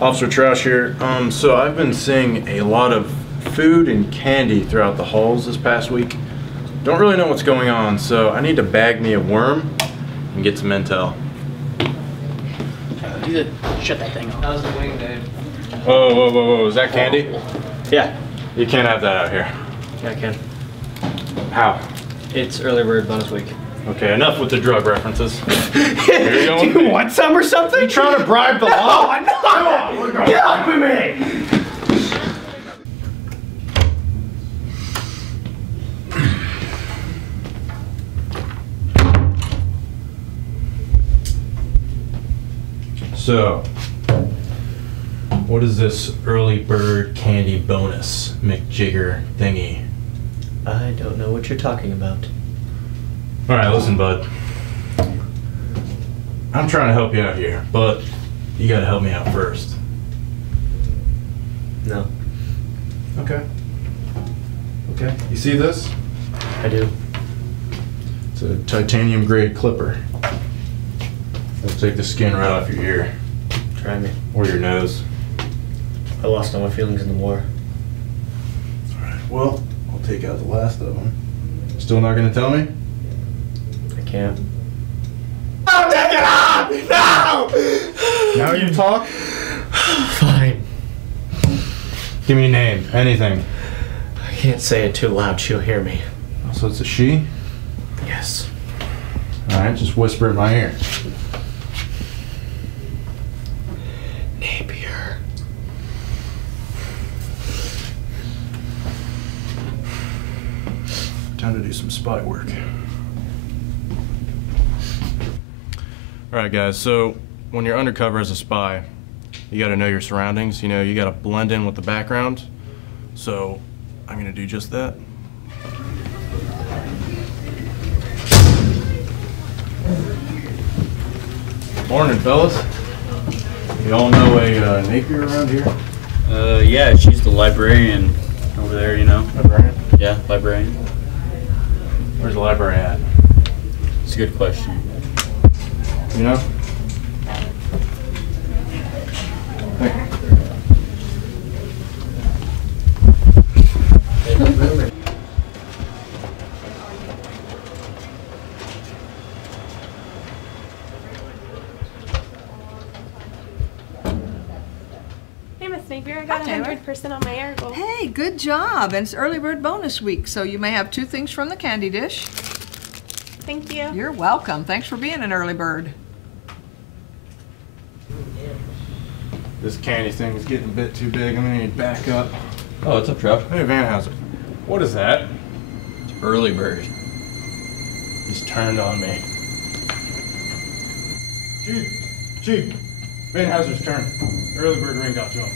Officer Trausch here. So I've been seeing a lot of food and candy throughout the halls this past week. Don't really know what's going on, so I need to bag me a worm and get some intel. You could shut that thing off. How's the wing, Dave? Whoa, whoa, whoa, whoa, is that candy? Yeah. You can't have that out here. Yeah, I can. How? It's early bird bonus week. Okay, enough with the drug references. Here you go. Do you want some or something? You trying to bribe the law? No, come on! Get off of me! So, what is this early bird candy bonus McJigger thingy? I don't know what you're talking about. All right, listen, bud. I'm trying to help you out here, but you gotta help me out first. No. Okay. Okay. You see this? I do. It's a titanium grade clipper. It'll take the skin right off your ear. Try me. Or your nose. I lost all my feelings in the war. Alright, well, I'll take out the last of them. Still not gonna tell me? I can't. Oh, take it off! No! Now you talk? Fine. Give me a name. Anything. I can't say it too loud. She'll hear me. So it's a she? Yes. Alright, just whisper in my ear. Napier. Time to do some spy work. Alright guys, so when you're undercover as a spy, you gotta know your surroundings, you know, you gotta blend in with the background. So I'm gonna do just that. Morning, fellas. You all know a Napier around here? Yeah, she's the librarian over there, you know. Librarian? Yeah, librarian. Where's the library at? It's a good question. You know? Hey, Miss Napier, I got 100% on my air goal. Hey, good job. And it's early bird bonus week, so you may have 2 things from the candy dish. Thank you. You're welcome. Thanks for being an early bird. This candy thing is getting a bit too big. I'm gonna need to back up. Oh, what's up, Trausch? Hey, Van Houser. What is that? It's early bird. He's turned on me. Chief, Van Houser's turn. The early bird ring got to him.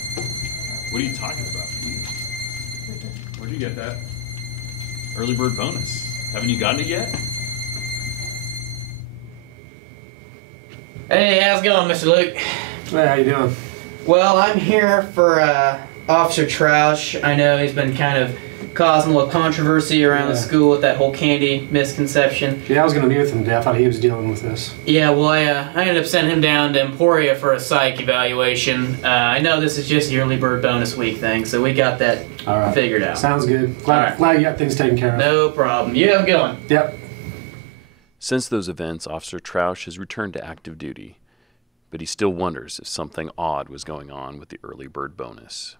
What are you talking about? Where'd you get that? Early bird bonus. Haven't you gotten it yet? Hey, how's it going, Mr. Luke? Hey, how you doing? Well, I'm here for Officer Trausch. I know he's been kind of causing a little controversy around the school with that whole candy misconception. Yeah, I was going to be with him today. I thought he was dealing with this. Yeah, well, I ended up sending him down to Emporia for a psych evaluation. I know this is just the early bird bonus week thing, so we got that figured out. Sounds good. Glad you got things taken care of. No problem. You have a good one. Yep. Since those events, Officer Trausch has returned to active duty, but he still wonders if something odd was going on with the early bird bonus.